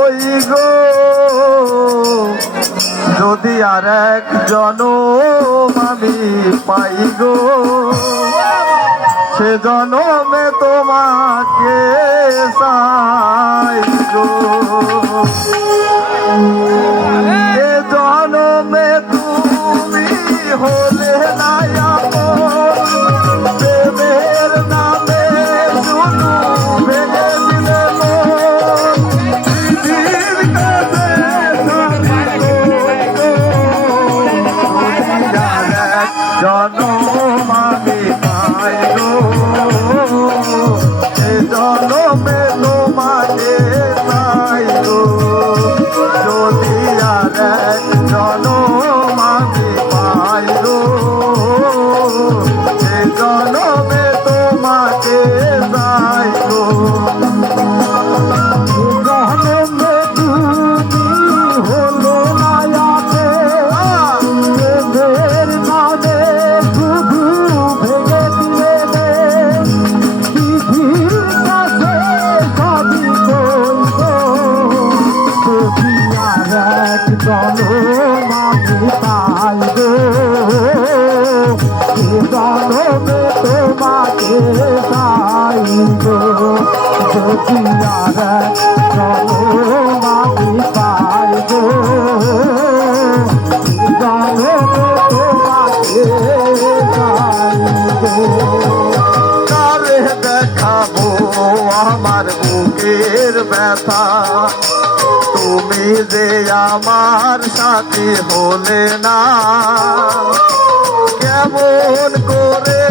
হই গো? যদি আর এক জনম আমি পাই গো সে জনমে তোমাকে সা এক দল মাঝি পাল গো। দলবে তোমাকে পাই গো। যদি আর দল মাঝি পাল গো দলবে তোমাকে পাই গো। কারে দেখাবো আমার বুকের ব্যথা। তুমি যে আমার সাথী হলে না কেমন করে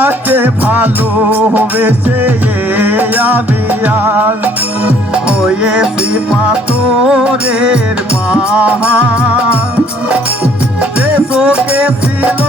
আছে ভালো হবে সে আমি আজ হয়েছি পাথরের মা যে তোকে ছিল